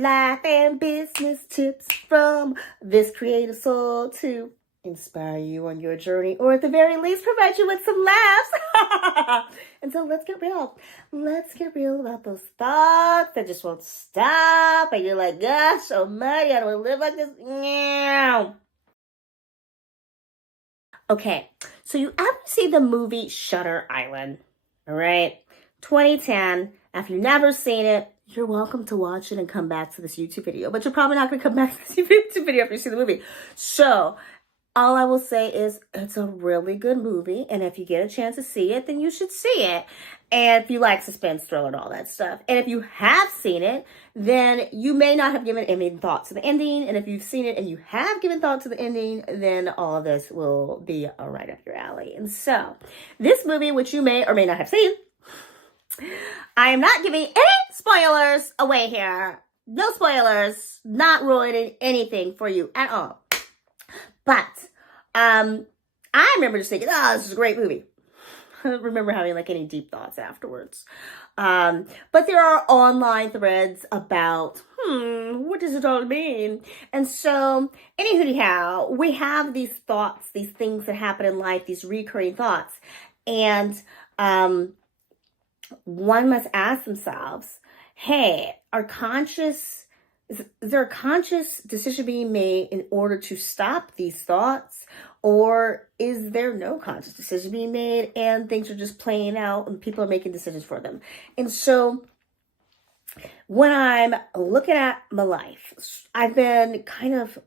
life and business tips from this creative soul to inspire you on your journey, or at the very least provide you with some laughs. And so let's get real. Let's get real about those thoughts that just won't stop. And you're like, gosh almighty, I don't want to live like this. Meow. Okay, so you ever see the movie Shutter Island? All right, 2010. If you've never seen it, you're welcome to watch it and come back to this YouTube video. But you're probably not going to come back to this YouTube video after you see the movie. So all I will say is it's a really good movie. And if you get a chance to see it, then you should see it. And if you like suspense, thriller, and all that stuff. And if you have seen it, then you may not have given any thought to the ending. And if you've seen it and you have given thought to the ending, then all of this will be right up your alley. And so this movie, which you may or may not have seen, I am not giving any spoilers away here. No spoilers, not ruining anything for you at all. But I remember just thinking, oh, this is a great movie. I don't remember having like any deep thoughts afterwards. But there are online threads about, what does it all mean? And so, anyhow, we have these thoughts, these things that happen in life, these recurring thoughts. And one must ask themselves, hey, is there a conscious decision being made in order to stop these thoughts? Or is there no conscious decision being made and things are just playing out and people are making decisions for them? And so when I'm looking at my life, I've been kind of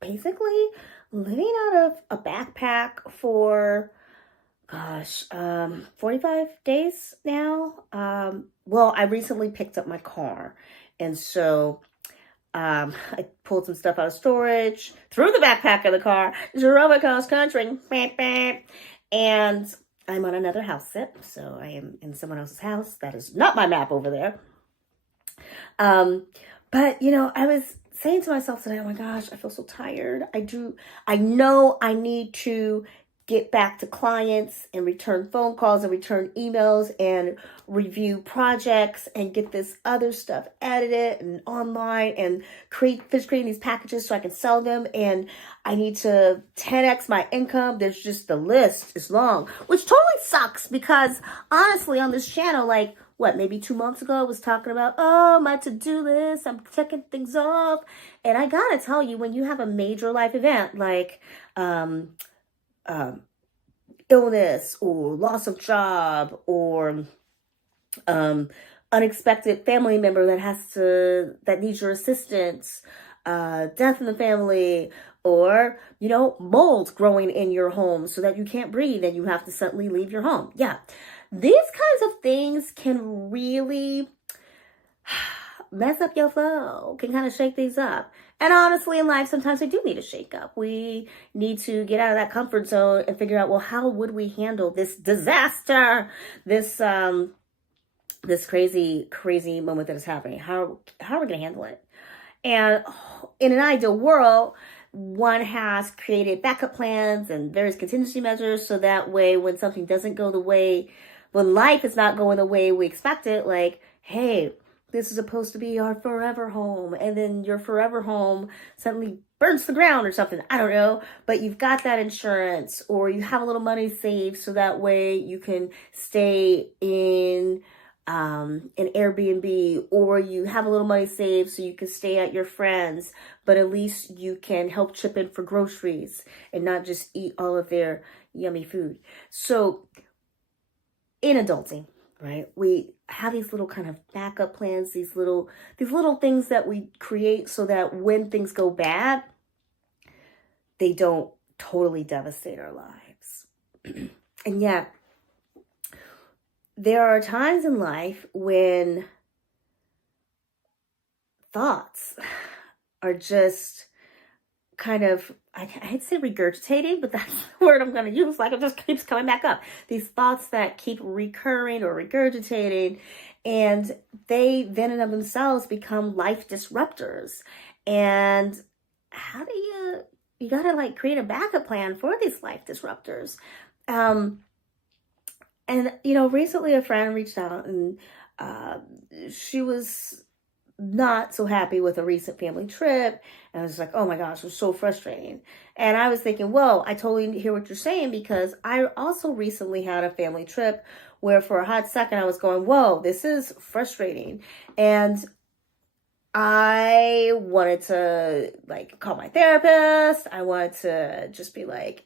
basically living out of a backpack for 45 days now. Well, I recently picked up my car. And so I pulled some stuff out of storage, threw the backpack in the car, drove across country, and I'm on another house sit. So I am in someone else's house. That is not my map over there. But I was saying to myself today, oh my gosh, I feel so tired. I know I need to get back to clients and return phone calls and return emails and review projects and get this other stuff edited and online and finish creating these packages so I can sell them. And I need to 10x my income. There's just, the list is long, which totally sucks because honestly on this channel, like maybe 2 months ago I was talking about, my to-do list, I'm checking things off. And I gotta tell you, when you have a major life event like, illness or loss of job or unexpected family member that needs your assistance, death in the family, or mold growing in your home so that you can't breathe and you have to suddenly leave your home. Yeah, these kinds of things can really mess up your flow, can kind of shake things up. And honestly, in life, sometimes we do need a shake up. We need to get out of that comfort zone and figure out, well, how would we handle this disaster, this crazy, crazy moment that is happening? How are we going to handle it? And in an ideal world, one has created backup plans and various contingency measures so that way when something doesn't go when life is not going the way we expect it, like, hey, this is supposed to be our forever home. And then your forever home suddenly burns to the ground or something. I don't know. But you've got that insurance, or you have a little money saved so that way you can stay in an Airbnb, or you have a little money saved so you can stay at your friends, but at least you can help chip in for groceries and not just eat all of their yummy food. So in adulting, right, we have these little kind of backup plans, these little things that we create so that when things go bad, they don't totally devastate our lives. And yet, there are times in life when thoughts are just kind of, I'd say regurgitating, but that's the word I'm going to use. Like, it just keeps coming back up. These thoughts that keep recurring or regurgitating, and they then and of themselves become life disruptors. And how do you got to create a backup plan for these life disruptors. And, recently a friend reached out and she was not so happy with a recent family trip. And I was like, oh my gosh, it was so frustrating. And I was thinking, well, I totally hear what you're saying, because I also recently had a family trip where for a hot second I was going, whoa, this is frustrating. And I wanted to like call my therapist. I wanted to just be like,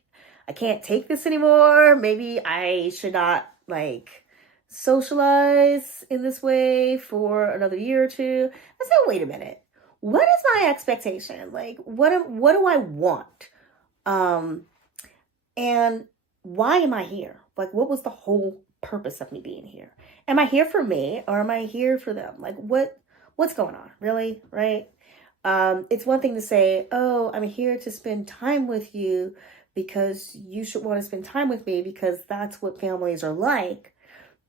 I can't take this anymore. Maybe I should not like socialize in this way for another year or two. I said, wait a minute. What is my expectation? Like, what do I want? Um, and why am I here? Like, what was the whole purpose of me being here? Am I here for me, or am I here for them? Like, what's going on? Really? Right? It's one thing to say, oh, I'm here to spend time with you because you should want to spend time with me because that's what families are like.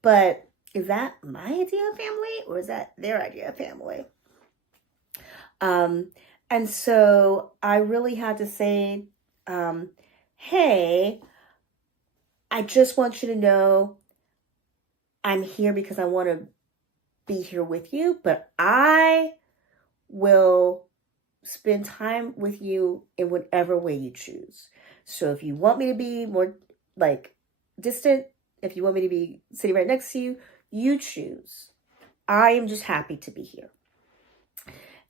But is that my idea of family, or is that their idea of family? And so I really had to say, hey, I just want you to know I'm here because I want to be here with you, but I will spend time with you in whatever way you choose. So if you want me to be more like distant, if you want me to be sitting right next to you, you choose. I am just happy to be here.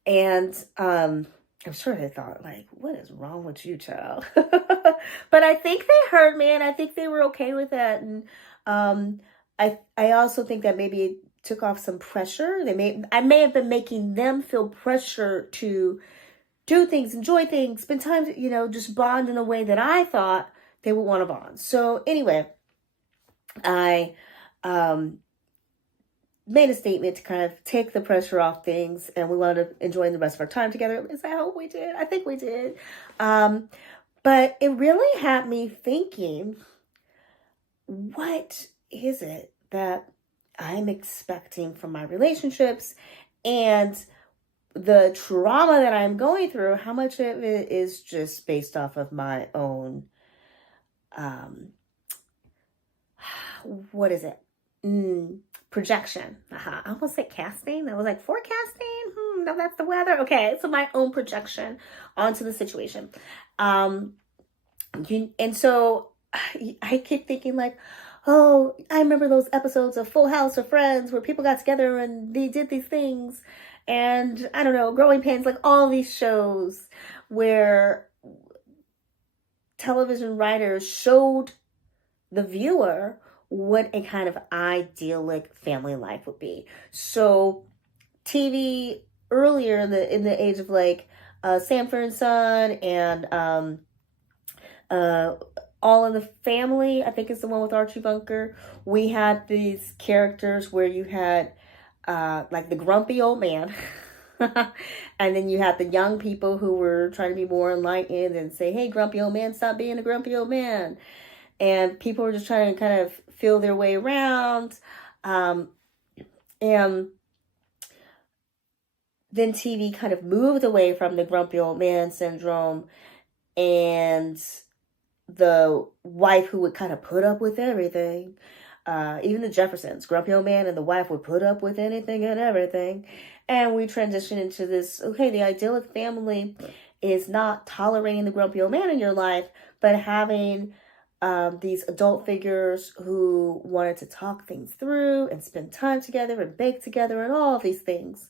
And I'm sure they thought, like, what is wrong with you, child? But I think they heard me, and I think they were okay with that. And I also think that maybe it took off some pressure. I may have been making them feel pressure to do things, enjoy things, spend time, just bond in a way that I thought they would want to bond. So anyway, I made a statement to kind of take the pressure off things, and we wound up enjoying the rest of our time together. At least I hope we did. I think we did. But it really had me thinking, what is it that I'm expecting from my relationships, and the trauma that I'm going through, how much of it is just based off of my own, what is it? Projection. I almost said casting. That was like forecasting. No, that's the weather. Okay, so my own projection onto the situation. And so I keep thinking like, oh, I remember those episodes of Full House or Friends where people got together and they did these things. And I don't know, Growing Pains, like all these shows where television writers showed the viewer what a kind of idyllic family life would be. So TV earlier in the age of like Sanford and Son and All in the Family, I think it's the one with Archie Bunker. We had these characters where you had like the grumpy old man. And then you had the young people who were trying to be more enlightened and say, hey, grumpy old man, stop being a grumpy old man. And people were just trying to kind of feel their way around. And then TV kind of moved away from the grumpy old man syndrome, and the wife who would kind of put up with everything. Even the Jeffersons, grumpy old man and the wife would put up with anything and everything. And we transitioned into this, okay, the idyllic family is not tolerating the grumpy old man in your life, but having these adult figures who wanted to talk things through and spend time together and bake together and all of these things.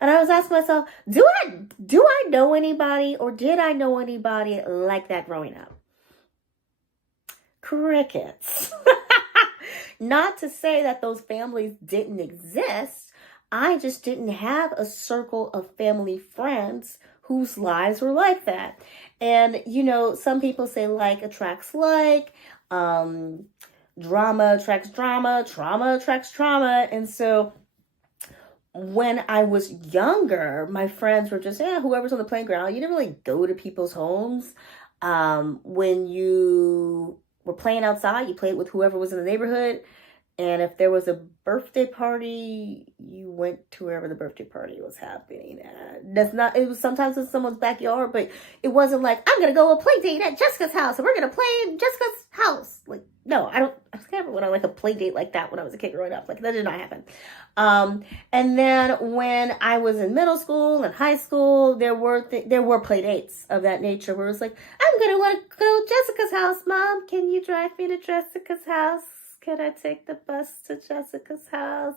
And I was asking myself, do I know anybody, or did I know anybody like that growing up? Crickets. Not to say that those families didn't exist. I just didn't have a circle of family friends whose lives were like that. And, some people say like attracts like, drama attracts drama, trauma attracts trauma. And so when I was younger, my friends were just, whoever's on the playground. You didn't really go to people's homes. When you were playing outside, you played with whoever was in the neighborhood. And if there was a birthday party, you went to wherever the birthday party was happening. That's not, it was sometimes in someone's backyard, but it wasn't like, I'm going to go a play date at Jessica's house and we're going to play in Jessica's house. Like, no, I was never went on like a play date like that when I was a kid growing up. Like, that did not happen. And then when I was in middle school and high school, there were play dates of that nature where it was like, I'm going to want to go to Jessica's house. Mom, can you drive me to Jessica's house? Can I take the bus to Jessica's house?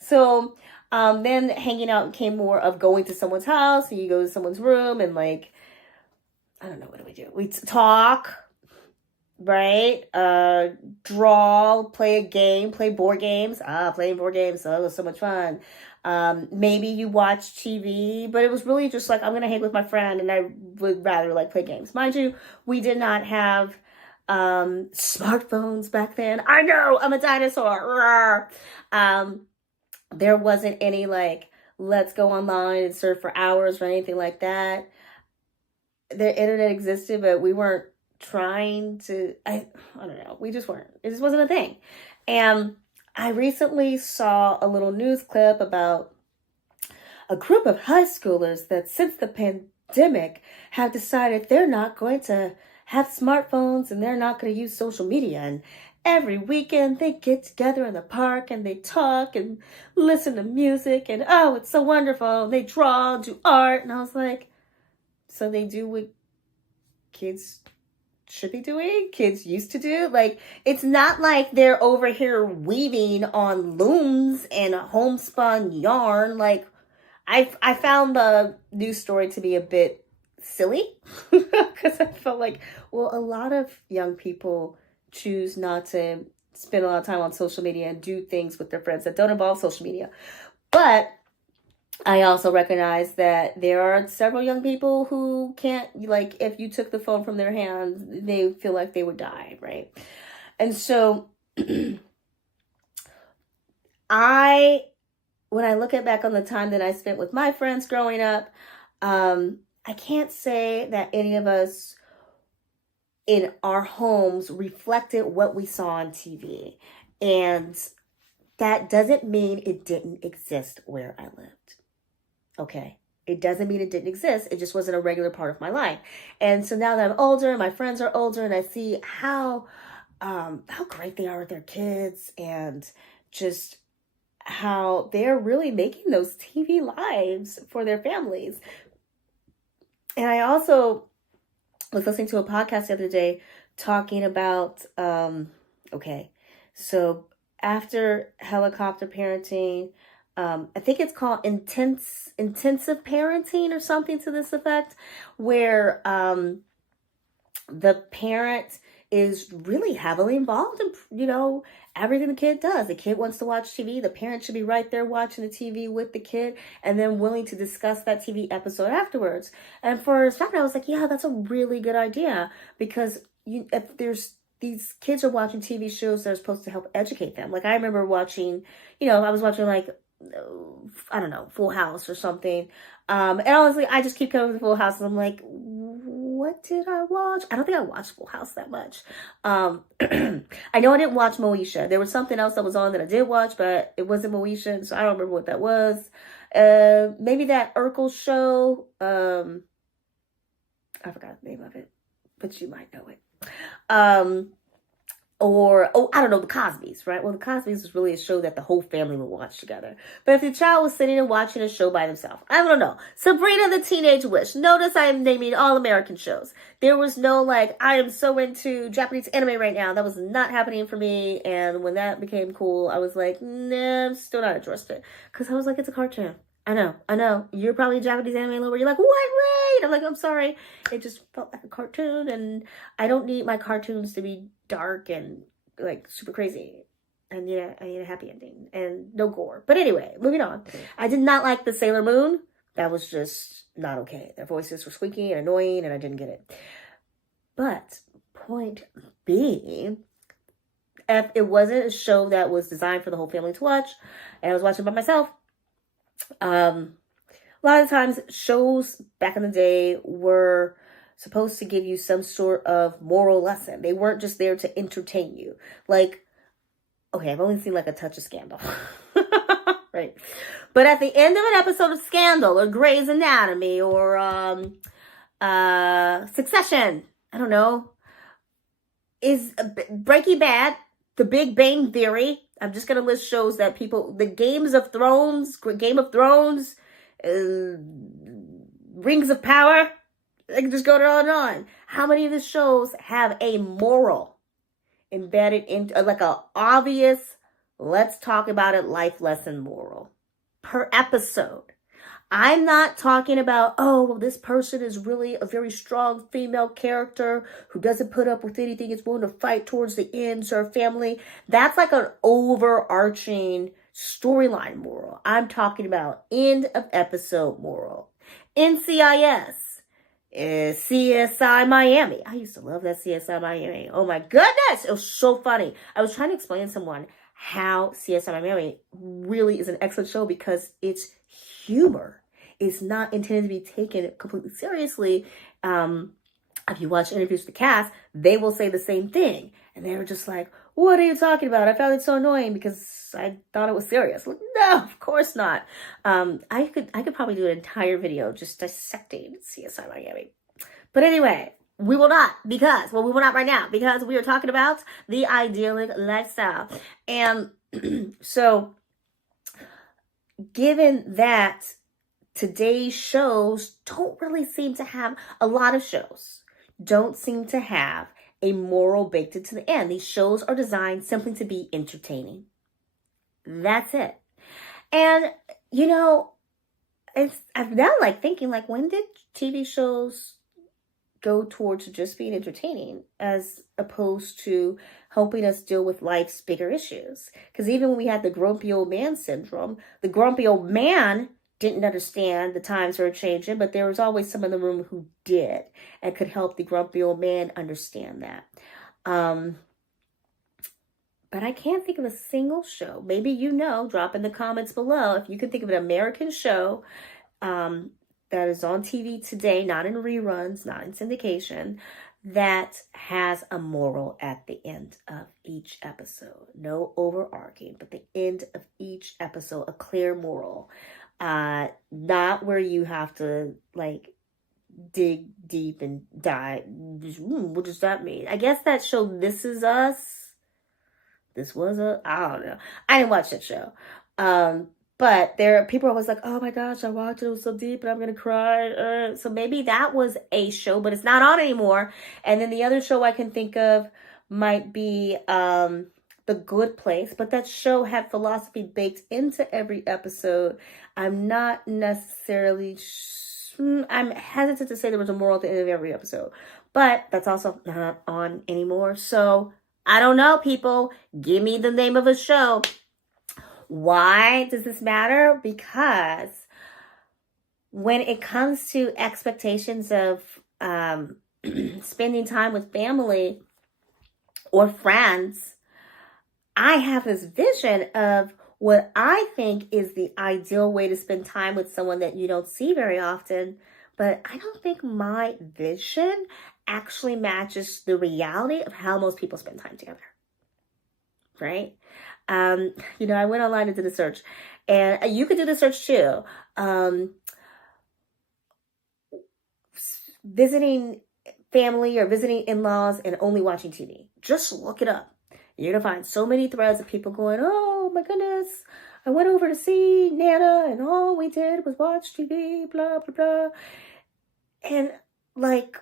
So then hanging out became more of going to someone's house, and you go to someone's room and like, I don't know, what do we do? We talk, right? Draw, play a game, play board games. Playing board games, oh, it was so much fun. Maybe you watch TV, but it was really just like, I'm going to hang with my friend and I would rather like play games. Mind you, we did not have smartphones back then. I know, I'm a dinosaur. There wasn't any like, let's go online and surf for hours or anything like that. The internet existed, but we weren't trying to, I don't know, we just weren't. It just wasn't a thing. And I recently saw a little news clip about a group of high schoolers that since the pandemic have decided they're not going to have smartphones and they're not going to use social media. And every weekend they get together in the park and they talk and listen to music and oh, it's so wonderful. They draw, do art. And I was like, so they do what kids should be doing, kids used to do. Like, it's not like they're over here weaving on looms and homespun yarn. Like, I found the news story to be a bit silly because I felt like, well, a lot of young people choose not to spend a lot of time on social media and do things with their friends that don't involve social media. But I also recognize that there are several young people who can't, like, if you took the phone from their hands, they feel like they would die, right? And so when I look back on the time that I spent with my friends growing up, I can't say that any of us in our homes reflected what we saw on TV. And that doesn't mean it didn't exist where I lived. Okay. It doesn't mean it didn't exist. It just wasn't a regular part of my life. And so now that I'm older, my friends are older, and I see how great they are with their kids and just how they're really making those TV lives for their families. And I also was listening to a podcast the other day talking about, so after helicopter parenting, I think it's called intensive parenting or something to this effect, where the parent is really heavily involved in, everything the kid does. The kid wants to watch TV. The parent should be right there watching the TV with the kid and then willing to discuss that TV episode afterwards. And for a second, I was like, yeah, that's a really good idea, because if there's these kids are watching TV shows that are supposed to help educate them. Like, I remember watching, I was watching like, I don't know, Full House or something. And honestly, I just keep coming to Full House and I'm like, what did I watch? I don't think I watched Full House that much. I know I didn't watch Moesha. There was something else that was on that I did watch, but it wasn't Moesha, so I don't remember what that was. Maybe that Urkel show. I forgot the name of it, but you might know it. I don't know, the Cosbys, right? Well, the Cosbys was really a show that the whole family would watch together. But if the child was sitting and watching a show by themselves, I don't know. Sabrina the Teenage Witch. Notice I am naming all American shows. There was no like, I am so into Japanese anime right now. That was not happening for me. And when that became cool, I was like, nah, I'm still not interested. Because I was like, it's a cartoon. I know. You're probably a Japanese anime lover. You're like, what, Ray? I'm like, I'm sorry. It just felt like a cartoon, and I don't need my cartoons to be dark and like super crazy. And yeah, I need a happy ending and no gore. But anyway, moving on. I did not like the Sailor Moon. That was just not okay. Their voices were squeaky and annoying, and I didn't get it. But point being, if it wasn't a show that was designed for the whole family to watch, and I was watching by myself, a lot of times shows back in the day were supposed to give you some sort of moral lesson. They weren't just there to entertain you. Like, Okay, I've only seen like a touch of Scandal. Right. But at the end of an episode of Scandal or Grey's Anatomy or Succession, I don't know, is Breaking Bad, The Big Bang Theory. I'm just gonna list shows that people, the Game of Thrones, Rings of Power. I can just go on and on. How many of the shows have a moral embedded into, like a obvious, let's talk about it, life lesson moral per episode? I'm not talking about, oh, well, this person is really a very strong female character who doesn't put up with anything, is willing to fight towards the end, serve family. That's like an overarching storyline moral. I'm talking about end of episode moral. NCIS is CSI Miami. I used to love that CSI Miami. Oh my goodness, it was so funny. I was trying to explain to someone how CSI Miami really is an excellent show because it's humor. It's not intended to be taken completely seriously. If you watch interviews with the cast, they will say the same thing. And they were just like, what are you talking about? I found it so annoying because I thought it was serious. Like, no, of course not. I could probably do an entire video just dissecting CSI Miami. But anyway, we will not right now because we are talking about the idyllic lifestyle. And so given that today's shows don't really seem to have, a lot of shows don't seem to have a moral baked into the end. These shows are designed simply to be entertaining. That's it. And, you know, I'm now like thinking, like, when did TV shows go towards just being entertaining as opposed to helping us deal with life's bigger issues? Because even when we had the grumpy old man syndrome, the grumpy old man didn't understand the times were changing, but there was always someone in the room who did and could help the grumpy old man understand that. But I can't think of a single show. Maybe drop in the comments below if you can think of an American show that is on TV today, not in reruns, not in syndication, that has a moral at the end of each episode. No overarching, but the end of each episode, a clear moral. Not where you have to like dig deep and die. What does that mean? I guess that show This Is Us. I don't know. I didn't watch that show. But people are always like, oh my gosh, I watched it, it was so deep and I'm going to cry. So maybe that was a show, but it's not on anymore. And then the other show I can think of might be The Good Place. But that show had philosophy baked into every episode. I'm not necessarily... I'm hesitant to say there was a moral at the end of every episode. But that's also not on anymore. So I don't know, people. Give me the name of a show. Why does this matter? Because when it comes to expectations of spending time with family or friends, I have this vision of what I think is the ideal way to spend time with someone that you don't see very often. But I don't think my vision actually matches the reality of how most people spend time together. Right? I went online and did a search, and you could do the search too. Visiting family or visiting in-laws and only watching TV. Just look it up. You're going to find so many threads of people going, oh my goodness, I went over to see Nana and all we did was watch TV, blah, blah, blah. And like,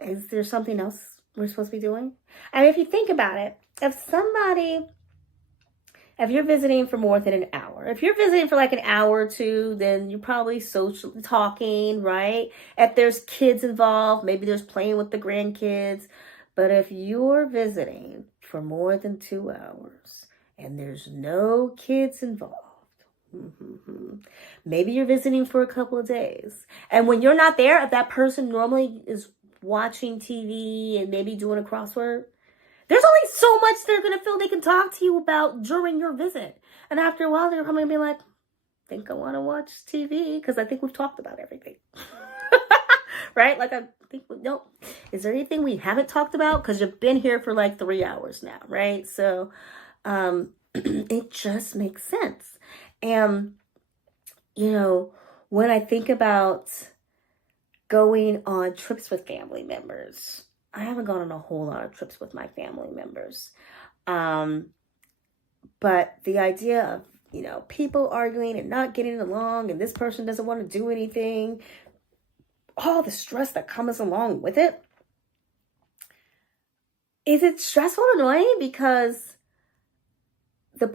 is there something else we're supposed to be doing? I mean, if you think about it, if you're visiting for more than an hour, if you're visiting for like an hour or two, then you're probably social talking, right? If there's kids involved, maybe there's playing with the grandkids. But if you're visiting for more than 2 hours and there's no kids involved, maybe you're visiting for a couple of days. And when you're not there, if that person normally is watching TV and maybe doing a crossword, there's only so much they're going to feel they can talk to you about during your visit. And after a while, they're probably going to be like, I think I want to watch TV because I think we've talked about everything. Right? Like, I think, no. Is there anything we haven't talked about? Because you've been here for like 3 hours now, right? So it just makes sense. And, you know, when I think about going on trips with family members, I haven't gone on a whole lot of trips with my family members. But the idea of, people arguing and not getting along, and this person doesn't want to do anything, all the stress that comes along with it. Is it stressful and annoying because the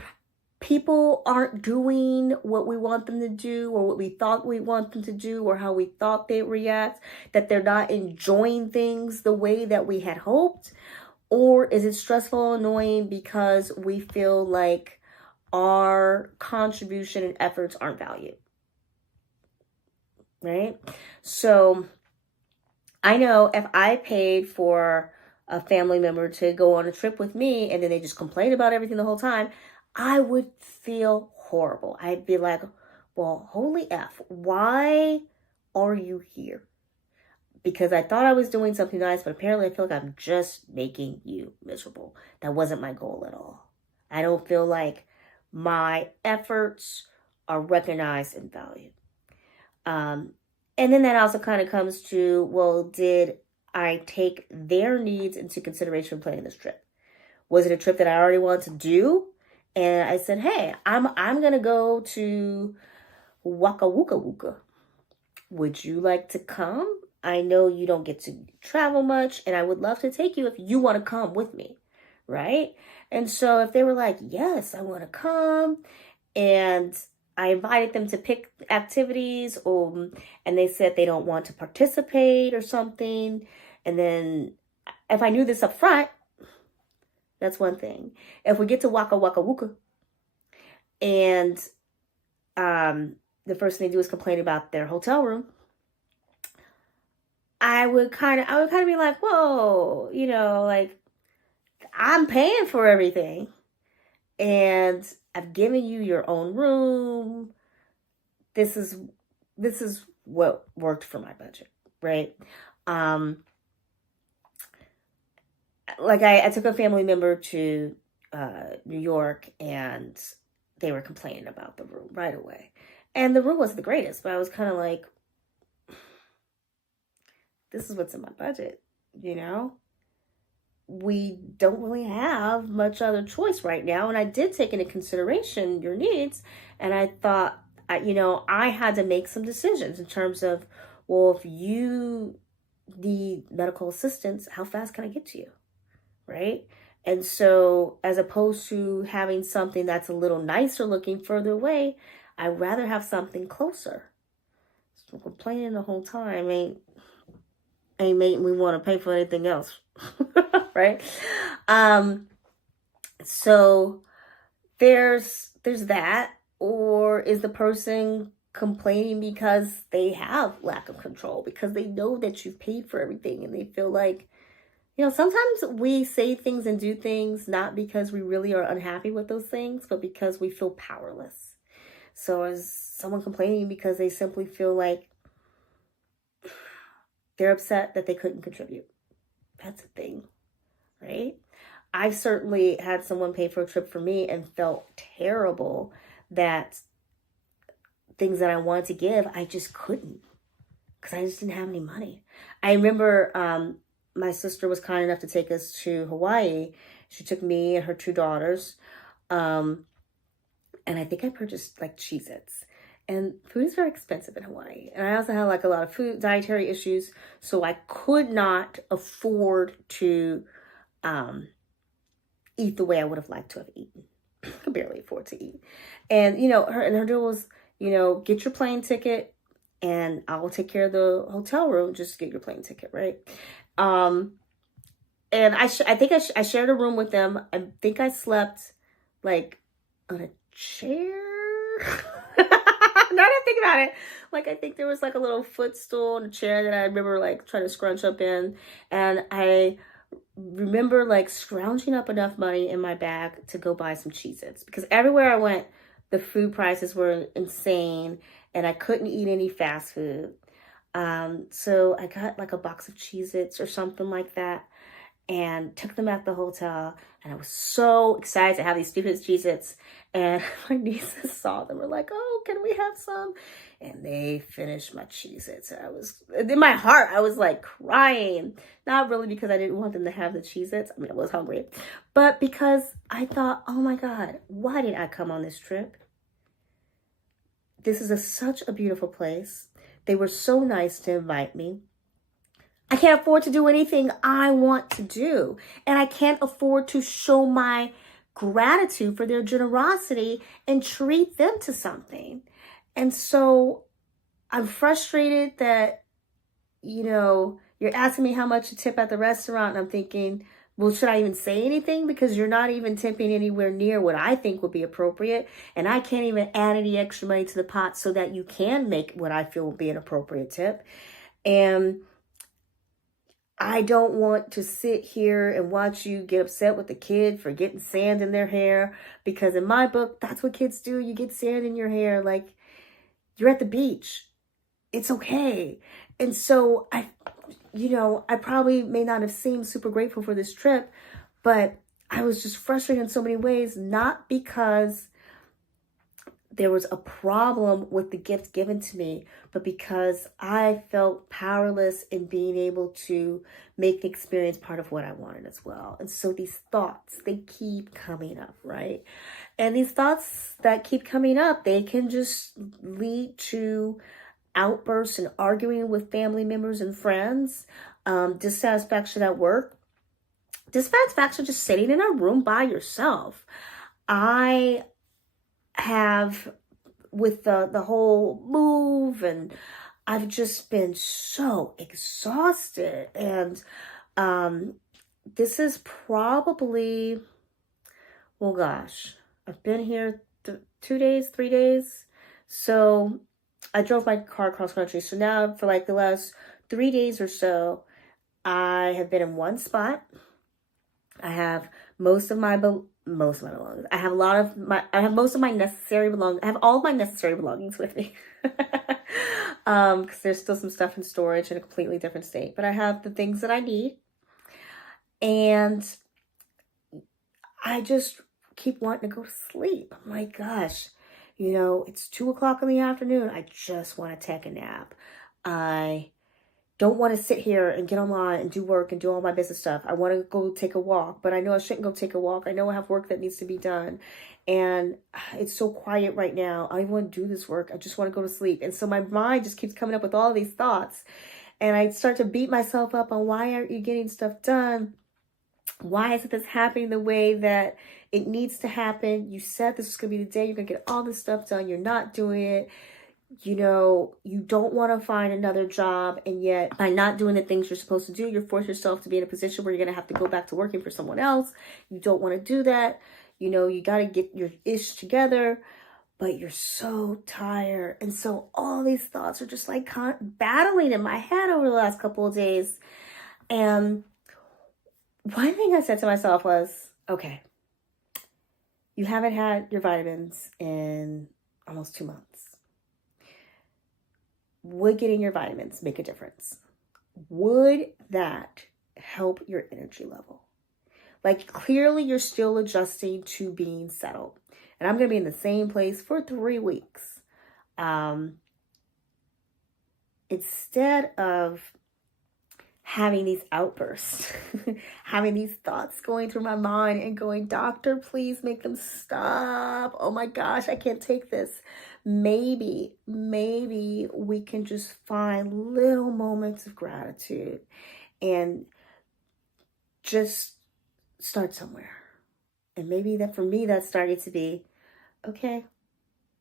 people aren't doing what we want them to do, or what we thought we want them to do, or how we thought they react, that they're not enjoying things the way that we had hoped? Or is it stressful and annoying because we feel like our contribution and efforts aren't valued? Right? So I know if I paid for a family member to go on a trip with me and then they just complain about everything the whole time, I would feel horrible. I'd be like, well, holy F, why are you here? Because I thought I was doing something nice, but apparently I feel like I'm just making you miserable. That wasn't my goal at all. I don't feel like my efforts are recognized and valued. And then that also kind of comes to, well, did I take their needs into consideration when planning this trip? Was it a trip that I already wanted to do? And I said, hey, I'm gonna go to Waka Wooka Wooka. Would you like to come? I know you don't get to travel much, and I would love to take you if you want to come with me, right? And so if they were like, yes, I want to come, and I invited them to pick activities, and they said they don't want to participate or something, and then if I knew this up front, that's one thing. If we get to Waka Waka Wooka, and the first thing they do is complain about their hotel room, I would kind of be like, whoa, like, I'm paying for everything, and I've given you your own room. This is what worked for my budget, right? Like I took a family member to New York, and they were complaining about the room right away, and the room wasn't the greatest, but I was kind of like, this is what's in my budget, we don't really have much other choice right now. And I did take into consideration your needs. And I thought, I had to make some decisions in terms of, well, if you need medical assistance, how fast can I get to you? Right? And so as opposed to having something that's a little nicer looking further away, I'd rather have something closer. So complaining the whole time ain't making me want to pay for anything else. Right? So there's that. Or is the person complaining because they have lack of control, because they know that you've paid for everything, and they feel like, sometimes we say things and do things not because we really are unhappy with those things, but because we feel powerless. So is someone complaining because they simply feel like they're upset that they couldn't contribute? That's a thing, right? I've certainly had someone pay for a trip for me and felt terrible that things that I wanted to give, I just couldn't, because I just didn't have any money. I remember my sister was kind enough to take us to Hawaii. She took me and her 2 daughters. And I think I purchased like Cheez-Its. And food is very expensive in Hawaii. And I also had like a lot of dietary issues. So I could not afford to eat the way I would have liked to have eaten. I could barely afford to eat. And, her deal was, get your plane ticket and I will take care of the hotel room. Just get your plane ticket, right? And I think I shared a room with them. I think I slept like on a chair. Now that I think about it, like I think there was like a little footstool and a chair that I remember like trying to scrunch up in, and I remember like scrounging up enough money in my bag to go buy some Cheez-Its, because everywhere I went, the food prices were insane and I couldn't eat any fast food. So I got like a box of Cheez-Its or something like that and took them at the hotel. And I was so excited to have these stupid Cheez-Its. And my nieces saw them, were like, oh, can we have some? And they finished my Cheez-Its. And I was, in my heart, I was like crying. Not really because I didn't want them to have the Cheez-Its. I mean, I was hungry. But because I thought, oh my God, why did I come on this trip? This is such a beautiful place. They were so nice to invite me. I can't afford to do anything I want to do. And I can't afford to show my gratitude for their generosity and treat them to something. And so I'm frustrated that, you're asking me how much to tip at the restaurant. And I'm thinking, well, should I even say anything? Because you're not even tipping anywhere near what I think would be appropriate. And I can't even add any extra money to the pot so that you can make what I feel would be an appropriate tip. And I don't want to sit here and watch you get upset with the kid for getting sand in their hair, because in my book, that's what kids do. You get sand in your hair. Like, you're at the beach. It's okay. And so I probably may not have seemed super grateful for this trip, but I was just frustrated in so many ways, not because there was a problem with the gift given to me, but because I felt powerless in being able to make the experience part of what I wanted as well. And so these thoughts, they keep coming up, right? And these thoughts that keep coming up, they can just lead to outbursts and arguing with family members and friends, dissatisfaction at work, dissatisfaction just sitting in a room by yourself. I have, with the whole move, and I've just been so exhausted. And this is probably, well, gosh, I've been here 2 days, 3 days. So I drove my car cross country. So now for like the last 3 days or so, I have been in one spot. I have most of my belongings. I have most of my necessary belongings. I have all of my necessary belongings with me. Because there's still some stuff in storage in a completely different state. But I have the things that I need. And I just keep wanting to go to sleep. I'm like, gosh, it's 2:00 in the afternoon. I just want to take a nap. I don't want to sit here and get online and do work and do all my business stuff. I want to go take a walk, but I know I shouldn't go take a walk. I know I have work that needs to be done. And it's so quiet right now. I don't even want to do this work. I just want to go to sleep. And so my mind just keeps coming up with all these thoughts. And I start to beat myself up on, why aren't you getting stuff done? Why isn't this happening the way that it needs to happen? You said this was going to be the day you're going to get all this stuff done. You're not doing it. You don't want to find another job, and yet by not doing the things you're supposed to do, you're forcing yourself to be in a position where you're going to have to go back to working for someone else. You don't want to do that. You got to get your ish together, but you're so tired. And so all these thoughts are just like battling in my head over the last couple of days. And one thing I said to myself was, okay, you haven't had your vitamins in almost 2 months. Would getting your vitamins make a difference? Would that help your energy level? Like, clearly you're still adjusting to being settled. And I'm going to be in the same place for 3 weeks. Instead of having these outbursts, having these thoughts going through my mind and going, doctor, please make them stop. Oh my gosh, I can't take this. Maybe we can just find little moments of gratitude and just start somewhere. And maybe that, for me, that started to be, okay,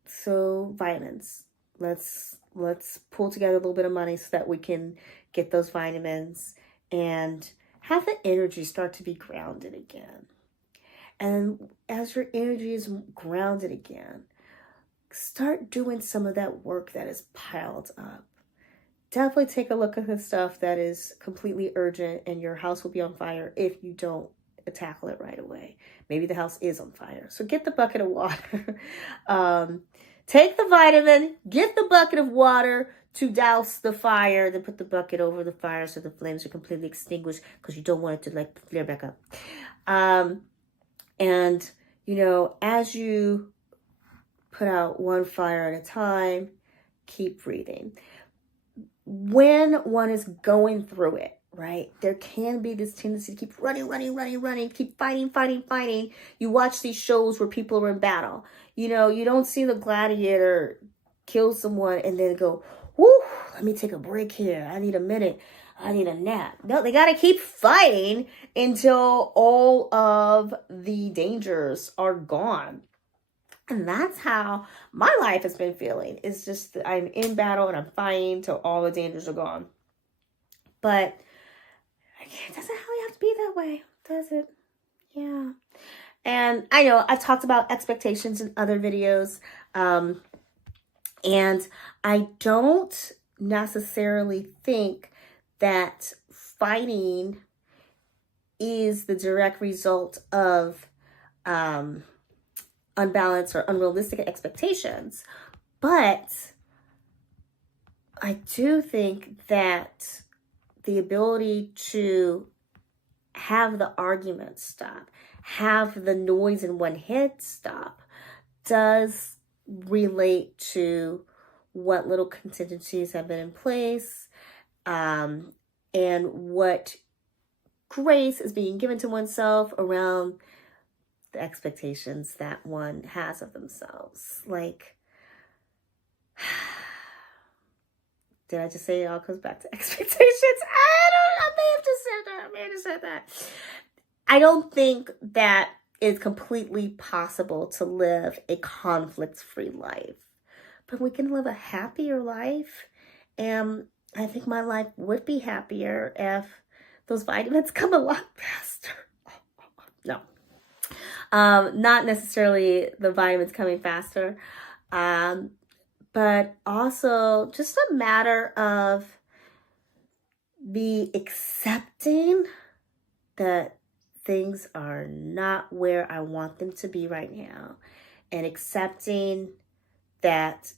so vitamins. Let's pull together a little bit of money so that we can get those vitamins and have the energy start to be grounded again. And as your energy is grounded again, start doing some of that work that is piled up. Definitely take a look at the stuff that is completely urgent, and your house will be on fire if you don't tackle it right away. Maybe the house is on fire. So get the bucket of water. Take the vitamin, get the bucket of water, to douse the fire, then put the bucket over the fire so the flames are completely extinguished because you don't want it to like flare back up. And, you know, as you put out one fire at a time, keep breathing. When one is going through it, right, there can be this tendency to keep running, keep fighting. You watch these shows where people are in battle. You know, you don't see the gladiator kill someone and then go, whoo, let me take a break here. I need a minute. I need a nap. No, they got to keep fighting until all of the dangers are gone. And that's how my life has been feeling. It's just that I'm in battle and I'm fighting till all the dangers are gone. But it doesn't really have to be that way, does it? Yeah. And I know I've talked about expectations in other videos. And I don't necessarily think that fighting is the direct result of unbalanced or unrealistic expectations. But I do think that the ability to have the argument stop, have the noise in one head stop, does relate to what little contingencies have been in place, and what grace is being given to oneself around the expectations that one has of themselves. Like, did I just say it all comes back to expectations? I may have just said that. I don't think that it's completely possible to live a conflict-free life, but we can live a happier life. And I think my life would be happier if those vitamins come a lot faster. No. Not necessarily the vitamins coming faster, but also just a matter of me accepting that things are not where I want them to be right now, and accepting that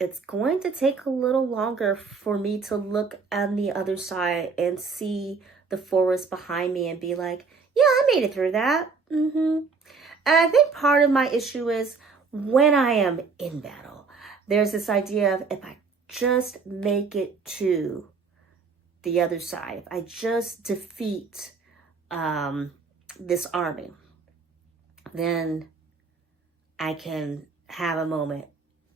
it's going to take a little longer for me to look on the other side and see the forest behind me and be like, yeah, I made it through that. And I think part of my issue is when I am in battle, there's this idea of if I just make it to the other side, if I just defeat this army, then I can have a moment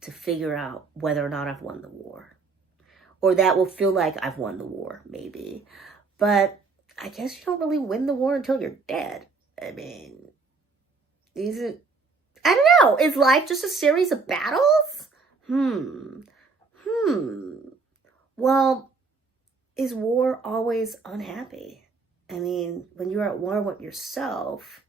to figure out whether or not I've won the war. Or that will feel like I've won the war, maybe. But I guess you don't really win the war until you're dead. I mean, I don't know. Is life just a series of battles? Well, is war always unhappy? I mean, when you're at war with yourself,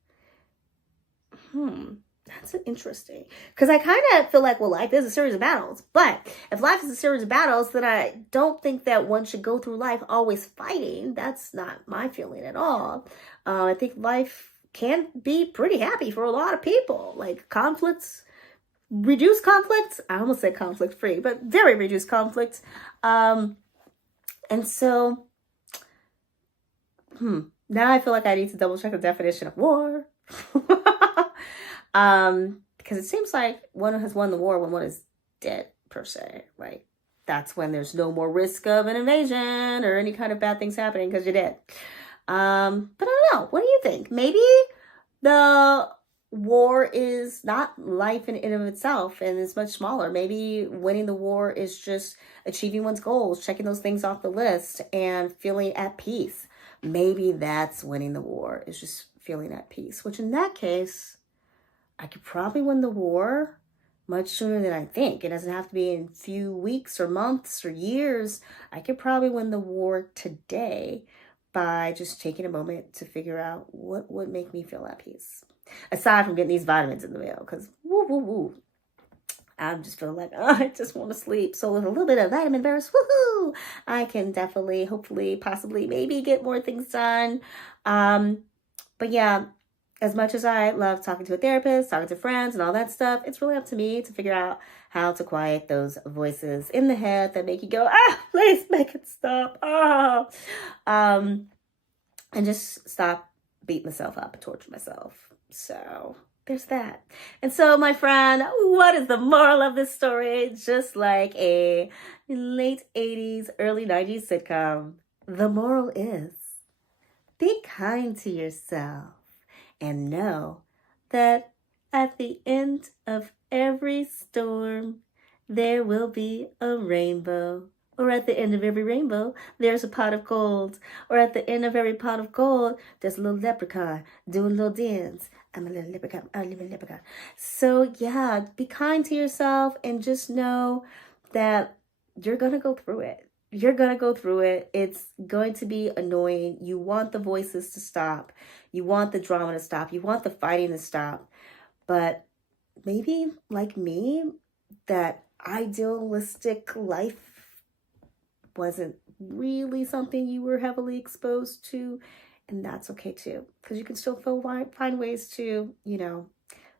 that's interesting. Because I kind of feel like, well, life is a series of battles. But if life is a series of battles, then I don't think that one should go through life always fighting. That's not my feeling at all. I think life can be pretty happy for a lot of people. Like conflicts, reduced conflicts. I almost said conflict free, but very reduced conflicts. And so, now I feel like I need to double check the definition of war. Because it seems like one has won the war when one is dead, per se, right? That's when there's no more risk of an invasion or any kind of bad things happening because you're dead. But I don't know. What do you think? Maybe the war is not life in and of itself and is much smaller. Maybe winning the war is just achieving one's goals, checking those things off the list and feeling at peace. Maybe that's winning the war, is just feeling at peace, which in that case, I could probably win the war much sooner than I think. It doesn't have to be in a few weeks or months or years. I could probably win the war today by just taking a moment to figure out what would make me feel at peace. Aside from getting these vitamins in the mail, because I'm just feeling like, I just want to sleep. So with a little bit of vitamin burst, I can definitely, hopefully, possibly, maybe get more things done. But yeah, as much as I love talking to a therapist, talking to friends and all that stuff, it's really up to me to figure out how to quiet those voices in the head that make you go, please make it stop. And just stop beating myself up and torture myself. So there's that. And so, my friend, what is the moral of this story? Just like a late 80s, early 90s sitcom, the moral is be kind to yourself and know that at the end of every storm, there will be a rainbow. Or at the end of every rainbow, there's a pot of gold. Or at the end of every pot of gold, there's a little leprechaun doing a little dance. I'm a little leprechaun. I'm a little leprechaun. So yeah, be kind to yourself and just know that you're going to go through it. You're going to go through it. It's going to be annoying. You want the voices to stop. You want the drama to stop. You want the fighting to stop. But maybe, like me, that idealistic life wasn't really something you were heavily exposed to, and that's okay too, because you can still find ways to,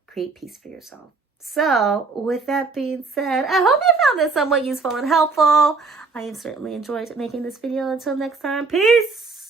create peace for yourself. So with that being said, I hope you found this somewhat useful and helpful. I have certainly enjoyed making this video. Until next time, peace.